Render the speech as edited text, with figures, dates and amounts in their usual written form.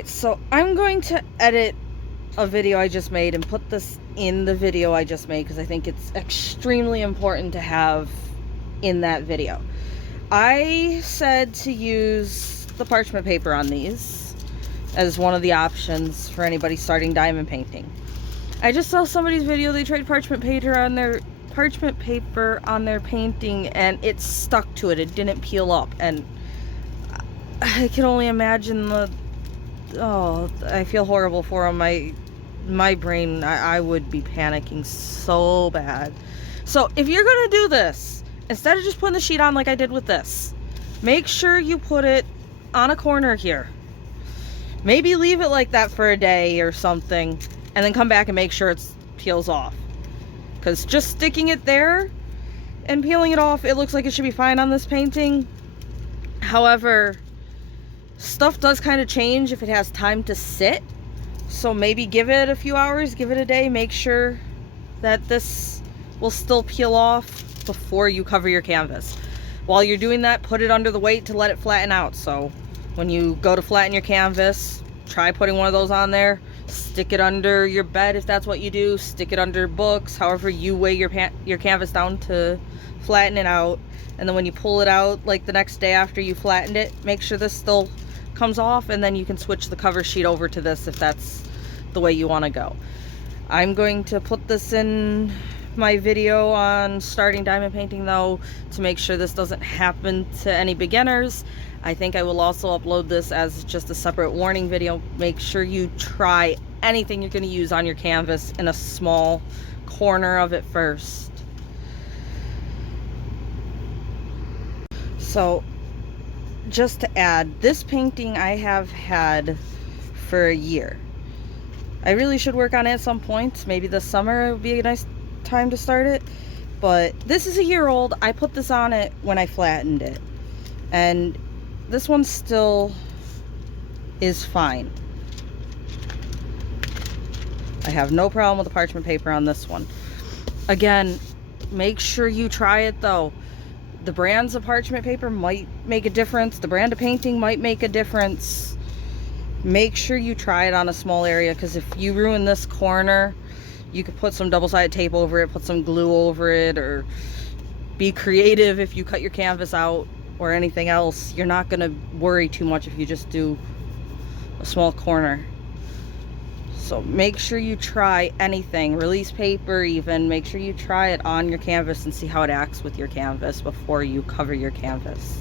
So I'm going to edit a video I just made and put this in the video I just made because I think it's extremely important to have in that video. I said to use the parchment paper on these as one of the options for anybody starting diamond painting. I just saw somebody's video, they tried parchment paper on their painting and it stuck to it. It didn't peel up, and I can only imagine I feel horrible for them. My brain, I would be panicking so bad. So if you're gonna do this, instead of just putting the sheet on like I did with this, make sure you put it on a corner here. Maybe leave it like that for a day or something, and then come back and make sure it peels off. Because just sticking it there and peeling it off, it looks like it should be fine on this painting. However, stuff does kind of change if it has time to sit. So maybe give it a few hours, give it a day, make sure that this will still peel off before you cover your canvas. While you're doing that, put it under the weight to let it flatten out. So when you go to flatten your canvas, try putting one of those on there. Stick it under your bed if that's what you do. Stick it under books, however you weigh your canvas down to flatten it out. And then when you pull it out, like the next day after you flattened it, make sure this still comes off, and then you can switch the cover sheet over to this if that's the way you want to go. I'm going to put this in my video on starting diamond painting though, to make sure this doesn't happen to any beginners. I think I will also upload this as just a separate warning video. Make sure you try anything you're going to use on your canvas in a small corner of it first. So just to add, this painting I have had for a year. I really should work on it at some point. Maybe this summer would be a nice time to start it. But this is a year old. I put this on it when I flattened it. And this one still is fine. I have no problem with the parchment paper on this one. Again, make sure you try it though. The brands of parchment paper might make a difference. The brand of painting might make a difference. Make sure you try it on a small area, because if you ruin this corner, you could put some double-sided tape over it, put some glue over it, or be creative if you cut your canvas out or anything else. You're not going to worry too much if you just do a small corner. So make sure you try anything, release paper even, make sure you try it on your canvas and see how it acts with your canvas before you cover your canvas.